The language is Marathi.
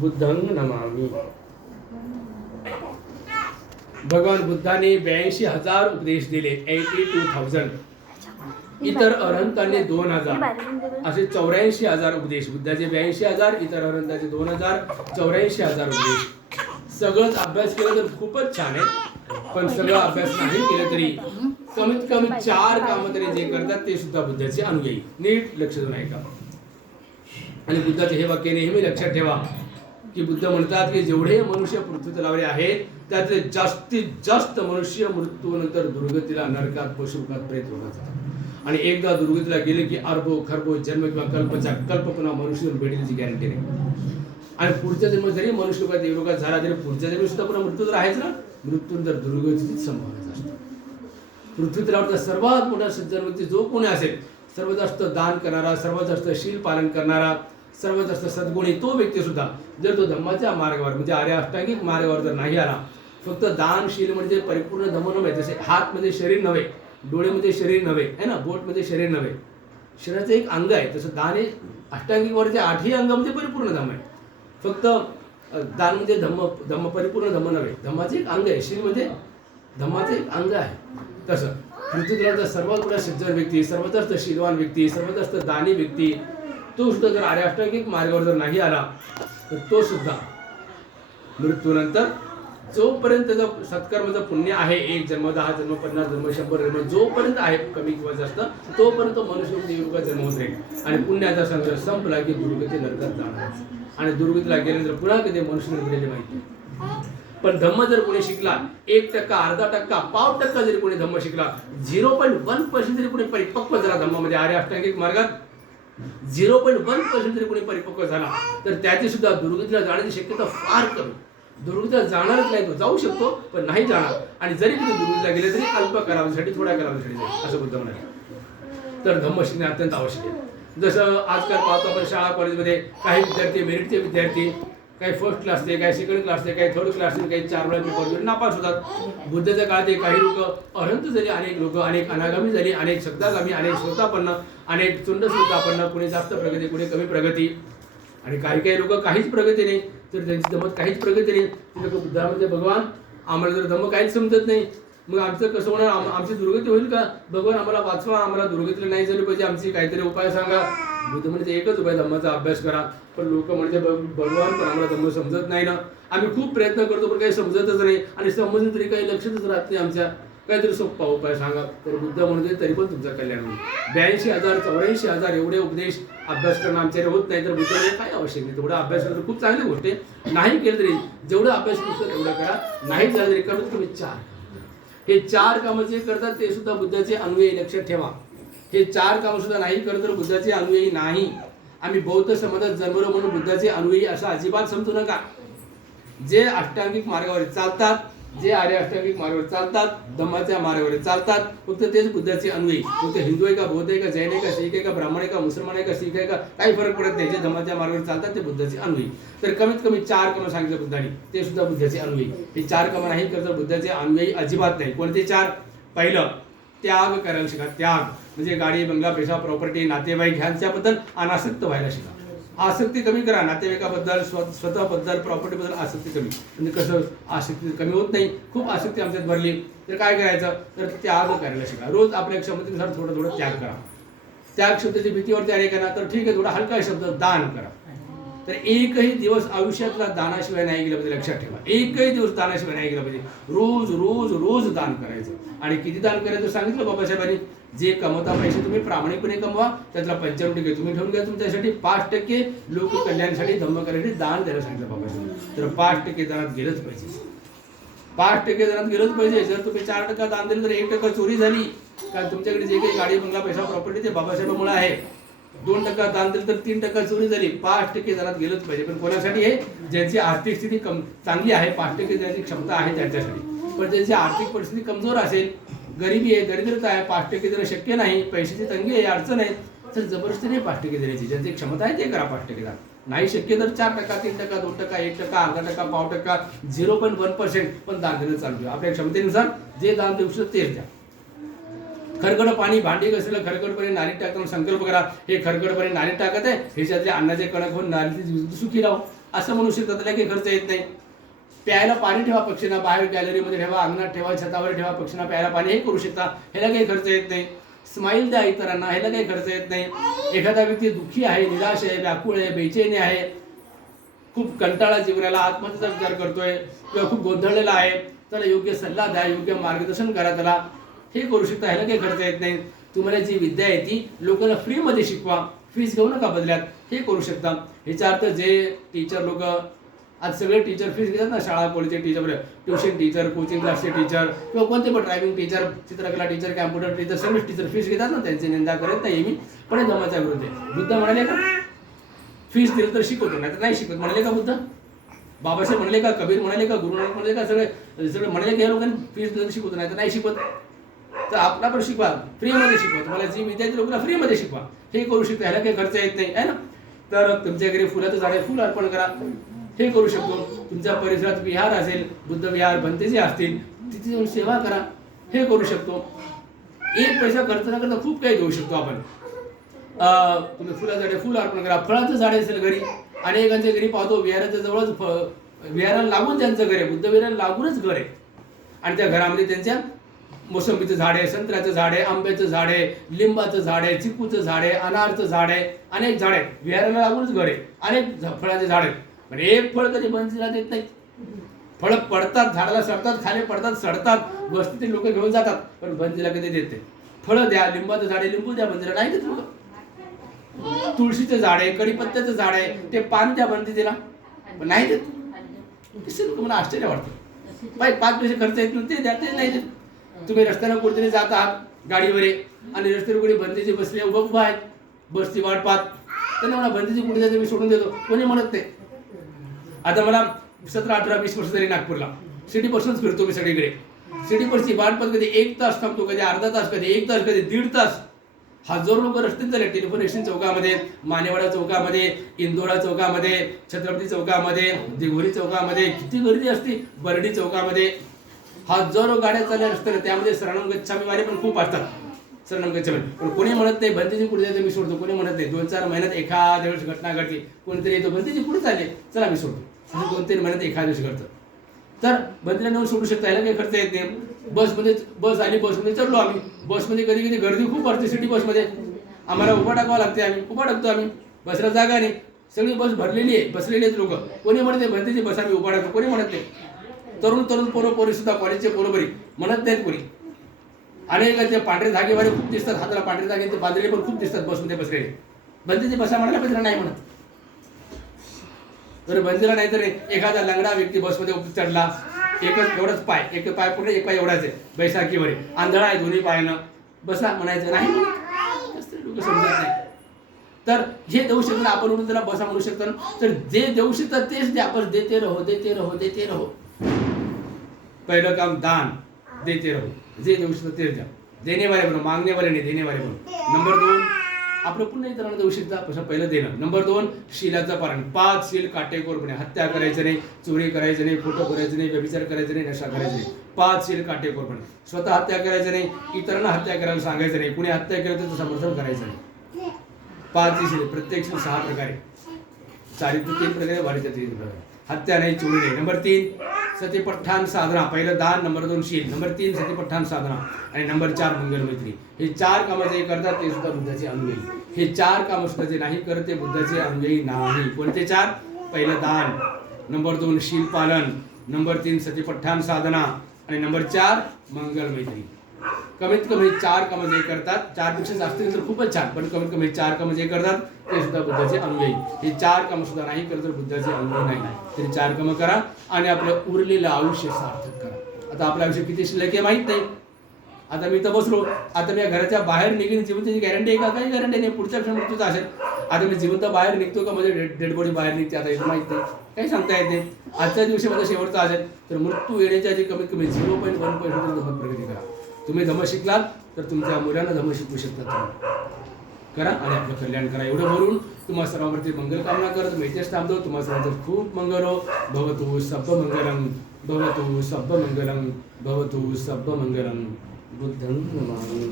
बुद्धंग नमामी। भगवान बुद्धाने ब्याऐंशी हजार उपदेश दिले एटी टू थाउजंड इतर अरहंतांनी दोन हजार. असे चौऱ्याऐंशी हजार उपदेश. बुद्धाचे ब्याऐंशी हजार इतर अरहंताचे दोन हजार चौऱ्याऐंशी हजार उपदेश. सगळंच अभ्यास केला तर खूपच छान आहे. पण सगळं अभ्यास नाही केलं तरी कमीत कमी चार कामं तरी जे करतात ते सुद्धा बुद्धाचे अनुयायी. नीट लक्ष देऊन ऐका. आणि बुद्धाचे हे वाक्य नेहमी लक्षात ठेवा. की बुद्ध म्हणतात की जेवढे मनुष्य पृथ्वीतलावरे आहेत त्यातले जास्तीत जास्त मनुष्य मृत्यूनंतर दुर्गतीला नरकात पशुकात प्रेत होणार जातात आणि एकदा दुर्गतीला गेले की अरबो खरबो जन्म किंवा कल्पचा कल्प पुन्हा मनुष्य भेटण्याची गॅरंटी नाही. आणि पुढच्या जन्म जरी मनुष्य लोकात देवलोकात झाला तरी पुढच्या जन्म सुद्धा पुन्हा मृत्यू तर आहेच ना? मृत्यूनंतर दुर्गतीची संभावना असते. पृथ्वीतलावरचा सर्वात मोठा सज्जन व्यक्ती जो कोणी असेल सर्वात जास्त दान करणारा सर्वात जास्त शील पालन करणारा सर्वात जास्त सद्गुणी तो व्यक्ती सुद्धा जर तो धम्माच्या मार्गावर म्हणजे आर्य अष्टांगिक मार्गावर जर नाही आला फक्त दानशील म्हणजे परिपूर्ण धम नव्हे जसे हात म्हणजे शरीर नव्हे डोळे म्हणजे शरीर नव्हे है ना? बोट म्हणजे शरीर नव्हे. शरीराचं एक अंग आहे तसं दान हे अष्टांगिकवरचे आठही अंग म्हणजे परिपूर्ण धम आहे. फक्त दान म्हणजे धम्म धम्म परिपूर्ण धम्म नव्हे धम्माचे एक अंग आहे शील म्हणजे धम्माचे एक अंग आहे. तसं. पृथ्वीतला सर्वात मोठा सज्जन व्यक्ती सर्वात शीलवान व्यक्ती सर्वात दानी व्यक्ती तो सुद्धा जर आर्याष्टांगिक मार्गावर जर नाही आला तर तो सुद्धा मृत्यूनंतर जोपर्यंत जो सत्कर्माचं पुण्य आहे एक जन्म दहा जन्म पन्नास जन्म शंभर जन्म जोपर्यंत आहे कमी किंवा जास्त तोपर्यंत मनुष्य देवरुगात जन्म होत राहील. आणि पुण्याचा संग्रह संपला की दुर्गती नरकात जाणार. आणि दुर्गतीला गेल्यानंतर पुन्हा कधी मनुष्य निर्मिलेले माहिती पण धम्म जर कोणी शिकला एक टक्का अर्धा टक्का पाव टक्का जरी कोणी धम्म शिकला झिरो पॉईंट वन पर्सेंट जरी कोणी परिपक्व झाला धम्मामध्ये आर्य अष्टांगिक मार्गात झिरो पॉईंट वन पर्सेंट जरी कोणी परिपक्व झाला तर त्याची सुद्धा दुर्गतीला जाण्याची शक्यता फार कमी. दुर्गतीला जाणारच नाही तो जाऊ शकतो पण नाही जाणार. आणि जरी तुम्ही दुर्गतीला गेले तरी अल्प करावासाठी थोड्या करावासाठी असं बुद्ध म्हणाले. तर धम्म शिकणे अत्यंत आवश्यक आहे. जसं आजकाल पाहतो आपण शाळा कॉलेजमध्ये काही विद्यार्थी मेरिटचे विद्यार्थी काही फर्स्ट क्लासचे काही सेकंड क्लास ते काही थर्ड क्लास काही चार वेळा पेपर देऊन नापास होतात. बुद्धाच्या काळात काही लोक अनंत झाले अनेक लोक अनेक अनागामी झाली अनेक शब्दागामी अनेक स्वतःपन्न अनेक चुंड स्वतःपन्न कुणी जास्त प्रगती कुणी कमी प्रगती. आणि काही काही लोक काहीच प्रगती नाही तर त्यांची दमत काहीच प्रगती नाही. ते लोक बुद्धामध्ये भगवान आम्हाला जर दम काहीच समजत नाही मग आमचं कसं होणार? आमची दुर्गती होईल का? भगवान आम्हाला वाचवा आम्हाला दुर्गतीला नाही झाली पाहिजे. आमची काहीतरी उपाय सांगा. बुद्ध म्हणजे एकच उपाय धम्माचा अभ्यास करा. पण लोक म्हणजे भगवान पण आम्हाला धम्म समजत नाही ना. आम्ही खूप प्रयत्न करतो पण काही समजतच नाही. आणि समजून तरी काही लक्षातच राहत नाही आमच्या. काहीतरी सोपा उपाय सांगा. तर बुद्ध म्हणते तरी पण तुमचं कल्याण होईल. ब्याऐंशी हजार चौऱ्याऐंशी हजार एवढे उपदेश अभ्यास करणं आमच्याकडे होत नाही. तर बुद्ध काय आवश्यक नाही. तेवढा अभ्यास करणं खूप चांगली गोष्ट आहे. नाही केलं तरी जेवढा अभ्यास करतो तेवढा करा. नाही झालं तरी करतो तुम्ही चार हे चार कामं जे करतात ते सुद्धा बुद्धाचे अनुयायी लक्षात ठेवा. हे चार कामं सुद्धा नाही करत तर बुद्धाचे अनुयायी नाही. आम्ही बौद्ध समाजात जन्मलो म्हणून बुद्धाचे अनुयायी असं अजिबात समजू नका. जे अष्टांगिक मार्गावर चालतात जे आर्य अष्टांगिक मार्गावर चालतात धम्माच्या मार्गावर चालतात फक्त तेच बुद्धाचे अनुयायी. फक्त हिंदू आहे का बौद्ध आहे का जैन आहे का शीख आहे का ब्राह्मण आहे का मुसलमान आहे का शीख आहे का काही फरक पडत नाही. जे धम्माच्या मार्गावर चालतात ते बुद्धाचे अनुयायी. तर कमीत कमी चार कामं सांगितलं बुद्धाने. ते सुद्धा बुद्धाचे अनुयायी. हे चार कामं नाही करता बुद्धाचे अनुयायी अजिबात नाही. कोणते चार? पहिलं त्याग करायला शिका त्याग. म्हणजे गाडी बंगला पैसा प्रॉपर्टी नातेवाईक ह्यांच्याबद्दल अनासक्त व्हायला शिका. आसक्ती कमी करा नातेवाईकाबद्दल स्व स्वतःबद्दल प्रॉपर्टीबद्दल आसक्ती कमी. म्हणजे कसं आसक्ती कमी होत नाही खूप आसक्ती आमच्यात भरली तर काय करायचं? तर त्याग करायला शिका. रोज आपल्या क्षमतेनुसार थोडं थोडं त्याग करा. त्याग शब्दाची भीतीवरती आले करा तर ठीक आहे थोडा हलका शब्द दान करा. तर एकही दिवस आयुष्यातला दानाशिवाय नाही गेला पाहिजे लक्षात ठेवा. एकही दिवस दानाशिवाय नाही गेला पाहिजे. रोज रोज रोज दान करायचं. आणि किती दान करायचं सांगितलं बाबासाहेबांनी? जे कमवता पैसे तुम्ही प्रामाणिकपणे कमवा त्यातला पंच्याण्णव टक्के तुम्ही ठेवून घ्या तुमच्यासाठी. पाच टक्के लोक कल्याणासाठी धम्म करण्यासाठी दान द्यायला सांगितलं बाबासाहेबांनी. तर पाच टक्के दानात गेलंच पाहिजे. पाच टक्के दानात गेलंच पाहिजे. जर तुम्ही चार टक्का दान दिलं तर एक टक्का चोरी झाली. कारण तुमच्याकडे जे काही गाडी बंगला पैसा प्रॉपर्टी ते बाबासाहेबांमुळे आहे. दोन टक्का दान दिलं तर तीन टक्का चोरी झाली. पाच टक्के दानात गेलंच पाहिजे. पण कोणासाठी आहे ज्यांची आर्थिक स्थिती कम चांगली आहे पाच टक्के ज्यांची क्षमता आहे त्यांच्यासाठी. पण ज्यांची आर्थिक परिस्थिती कमजोर असेल गरिबी आहे दरिद्रता आहे पाच टक्के देणं शक्य नाही पैशाची तंगी आहे अडचण आहे तर जबरदस्ती पाच टक्के देण्याची. ज्यांची क्षमता आहे ते करा पाच टक्के दान नाही शक्य तर चार टक्का तीन टक्का दोन टक्का एक टक्का अर्धा टक्का पाव टक्का झिरो पॉईंट वन पर्सेंट पण दान देणं चालू आपल्या क्षमतेनुसार जे दान देऊ शकतो तेच द्या. खरगड पाणी भांडी घासलेलं खरगडपणे नाणी टाकताना संकल्प करा हे खरगडपणे नाणी टाकत आहे ह्याच्यातले अन्नाचे कणक होऊन नाणी सुखी राहू असं म्हणू शकतात त्याला काही खर्च येत नाही. प्यायला पाणी ठेवा पक्षींना बाहेर गॅलरीमध्ये ठेवा अंगणात ठेवा छतावर ठेवा पक्षींना प्यायला पाणी हे करू शकता. ह्याला काही खर्च येत नाही. स्माईल द्या इतरांना ह्याला काही खर्च येत नाही. एखादा व्यक्ती दुःखी आहे निराश आहे व्याकुळ आहे बेचैनी आहे खूप कंटाळा जीवनाला आत्महत्येचा विचार करतोय किंवा खूप गोंधळलेला आहे त्याला योग्य सल्ला द्या योग्य मार्गदर्शन करा त्याला. हे करू शकता ह्याला काही खर्च येत नाही. तुम्हाला जी विद्या आहे ती लोकांना फ्रीमध्ये शिकवा. फीस घेऊ नका बदल्यात. हे करू शकता. ह्याचा अर्थ जे टीचर लोक आज सगळे टीचर फीस घेतात ना शाळा कॉलेजचे टीचर ट्युशन टीचर कोचिंग क्लासचे टीचर किंवा कोणते पण ड्रायव्हिंग टीचर चित्रकला टीचर कॅम्प्युटर टीचर सगळेच टीचर फीस घेतात ना त्यांची निंदा करत नाही मी. पण हे धर्माच्या विरुद्ध आहे. बुद्ध म्हणाले का? फीस दिलं तर शिकवतो नाही तर नाही शिकवत. म्हणाले का बुद्ध? बाबासाहेब म्हणाले का? कबीर म्हणाले का? गुरु नानक म्हणाले का? सगळे सगळे म्हणाले का या लोकांनी? फीस दिलं तर शिकवतो नाही तर नाही शिकवत. तर आपला पण शिकवा. फ्रीमध्ये शिकवा. तुम्हाला जी विद्या आहे ती लोकांना फ्रीमध्ये शिकवा. हे करू शकता. ह्याला काही खर्च येत नाही. आहे ना? तर तुमच्या घरी फुलाचं झाड आहे. फुल अर्पण करा. हे करू शकतो. तुमच्या परिसरात विहार असेल बुद्ध विहार भंतेजे असतील तिथे जाऊन सेवा करा. हे करू शकतो. एक पैसा खर्च न करता खूप काही घेऊ शकतो आपण. अं, तुम्ही फुला झाडे फुल अर्पण करा. फळाचं झाड असेल घरी अनेकांच्या घरी पाहतो विहाराच्या जवळच फ- विहाराला लागून त्यांचं घर आहे. बुद्ध विहाराला लागूनच घर आहे. आणि त्या घरामध्ये त्यांच्या मोसंबीचं झाड आहे संत्र्याचं झाड आहे आंब्याचं झाड आहे लिंबाचं झाड आहे चिकूचं झाड आहे अनारचं झाड आहे अनेक झाड आहेत. विहाराला लागूनच घर आहे अनेक फळाचे झाड आहेत. पण एक फळ कधी बनसीला देत नाही फळं पडतात झाडाला सडतात खाली पडतात सडतात वस्तीतील लोक घेऊन जातात पण बंदीला कधी देत नाही फळं द्या लिंबाचं झाड आहे लिंबू द्या बंदीला नाही देत लोक तुळशीचं झाड आहे कडीपत्त्याचं झाड आहे ते पान द्या बंदीला पण नाही देत. लोक मला आश्चर्य वाटतं. बाई पाच पैसे खर्च येत नाही ते द्या ते नाही देत. तुम्ही रस्त्यानं कुठेतरी जात आहात गाडीवर आणि रस्त्यावर कोणी बंदीचे बसले उभं उभं आहेत. बसची वाट पाहत. त्यांना मला बंदीची कुठे जायचं मी सोडून देतो. कोणी म्हणत नाही. आता मला सतरा अठरा वीस वर्ष तरी नागपूरला. सिटी फिरतो मी सगळीकडे. सिटी पर्सची वाट पाहत कधी एक तास थांबतो कधी अर्धा तास कधी एक तास कधी दीड तास. हजारो लोक रस्ते झाले टेलिफोन स्टेशन चौकामध्ये मानेवाडा चौकामध्ये इंदोरा चौकामध्ये छत्रपती चौकामध्ये दिघोरी चौकामध्ये. किती गर्दी असते. बर्डी चौकामध्ये. हजारो गाड्या चालल्या रस्त्याने त्यामध्ये सरणम गच्छामी पण खूप असतात. सरणम गच्छामी पण कोणी म्हणत नाही बंदीची पुढे जायचं? मी सोडतो. कोणी म्हणत नाही दोन चार महिन्यात एखाद्या वेळेस घटना घडली कोणतरी येतो बंदीची पुढे चालले? चला मी सोडतो. असं दोन तीन महिन्यात एखाद्या दिवशी घडतं. तर बंदीला नेऊन सोडू शकता याला काही खर्च येत नाही. बसमध्ये बस आली बसमध्ये चढलो आम्ही. बसमध्ये कधी कधी गर्दी खूप असते सिटी बसमध्ये. आम्हाला उभा टाकावं लागते आम्ही. उभा टाकतो आम्ही. बसला जागा नाही. सगळी बस भरलेली आहे बसलेली आहेत लोक. कोणी म्हणत नाही बंदीची बस आम्ही उभा टाकतो. कोणी म्हणत नाही. तरुण तरुण पोरं पोरी सुद्धा कॉलेजचे पोरं बरी म्हणत नाहीत कोणी. अनेकांचे पांढरे धागेवाले खूप दिसतात हाताला पांढरे धागे ते बांधलेले पण खूप दिसतात बसमध्ये बसलेले. बंदीचे बसा म्हणायला पाहिजे नाही म्हणत. तर बंदीला नाही तर एखादा लंगडा व्यक्ती बसमध्ये चढला एकच एवढाच पाय एक पाय पुढे एक पाय एवढाच आहे बैसाखीवर. आंधळा आहे दोन्ही पायानं. बसा म्हणायचं नाही लोक समजत नाही. तर जे देऊ शकतो आपण म्हणून त्याला बसा म्हणू शकतो ना. तर जे देऊ शकतात तेच द्या आपण देते रहो देते रहो देते रहो. पहिलं काम दान. देते राहू. जे देऊ शकता ते द्या. देणे वाले बनो मागणे वाले नाही देणे वाले बनो नंबर दोन आपलं पुन्हा इतरांना देऊ शकता कसं पहिलं देणं. नंबर दोन शिलाचं पालन. पाच शील काटेकोरपणे. हत्या करायचं नाही चोरी करायचं नाही फोटो करायचं नाही व्यभिचार करायचं नाही नशा करायचं नाही. पाच शील काटेकोरपणे. स्वतः हत्या करायचं नाही इतरांना हत्या करायला सांगायचं नाही. कुणी हत्या केलं तर समर्थन करायचं नाही. पाच शील प्रत्येक शील सहा प्रकारे. चारित्र तीन प्रकारे वाढीच्या तीन प्रकारे. हत्या नाही चोरी नाही. नंबर तीन सतीपठ्ठान साधना पहिलं दान नंबर दोन शील नंबर तीन सतीपठ्ठान साधना आणि नंबर चार मंगल मैत्री. हे चार कामं जे करतात ते सुद्धा बुद्धाचे अनुयायी. हे चार कामं सुद्धा जे नाही करत ते बुद्धाचे अनुयायी नाही. कोणते चार? पहिलं दान नंबर दोन शील पालन नंबर तीन सतीपठ्ठान साधना आणि नंबर चार मंगल मैत्री. कमीत कमी चार कामं जे करतात चारपेक्षा जास्त तर खूपच छान पण कमीत कमी चार कामं जे करतात ते सुद्धा बुद्धाचे अंग येईल हे चार कामं सुद्धा नाही करत तर बुद्धाचे अंग नाही. तरी चार कामं करा आणि आपलं उरलेलं आयुष्य सार्थक करा. आता आपलं आयुष्य किती शिल्लक आहे माहीत नाही. आता मी तर बसलो. आता मी या घराच्या बाहेर निघेन जिवंतची गॅरंटी आहे का? काही गॅरंटी नाही. पुढच्या क्षण मृत्यूचा असेल. आता मी जिवंत बाहेर निघतो का? म्हणजे डेड डेड बॉडी बाहेर निघते आता हे माहीत नाही. काही सांगता येत नाही. आजच्या दिवशी माझा शेवटचा असेल. तर मृत्यू येण्याच्या आधी कमीत कमी झिरो पॉईंट वन पॉईंट प्रगती करा. तुम्ही धम शिकलात तर तुमच्या मुलांना धम शिकू शकतात करा आणि आपलं कल्याण करा. एवढं भरून तुम्हा सर्वांवरती मंगल कामना करत मी इथेच थांबतो. तुम्हा सर्वांचं खूप मंगल हो. भवतु सब्ब मंगलम भवतु सब्ब मंगलम भवतु सब्ब मंगलम. बुद्धं नमामि.